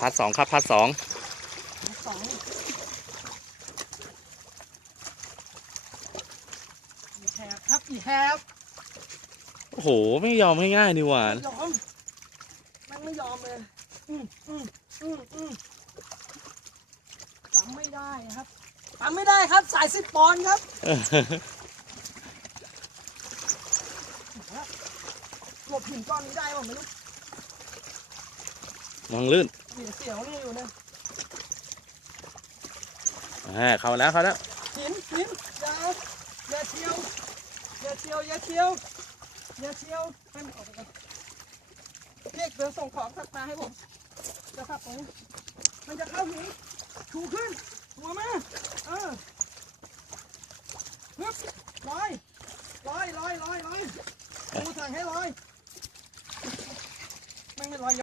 พาร์ทสองครับพาร์ทสองสองอีแฮบครับอีแฮบโอ้โห ไม่ยอมง่ายๆนี่หว่าไม่ยอมมันไม่ยอมเลยอืมอืมอืมอืมปั๊มไม่ได้นะครับปั๊มไม่ได้ครับ สายสิบปอนด์ครับหลบหินก้อนนี้ได้ป่ะไม่รู้ น้องลื่นเสียวเสียวนี่อยู่นะอ่าเข้าแล้วเข้าแล้วหินหินอย่าอย่าเชียวอย่าเชียวอย่าเชียวอย่าเชียวให้มันออกไปก่อนเรียกเดินส่งของสักมาให้ผมจะขับตรงนี้มันจะเข้าหินชูขึ้นหัวมาเออฮึบลอยลอยลอยลอยลอยกูสั่งให้ลอยไม่ไม่ลอย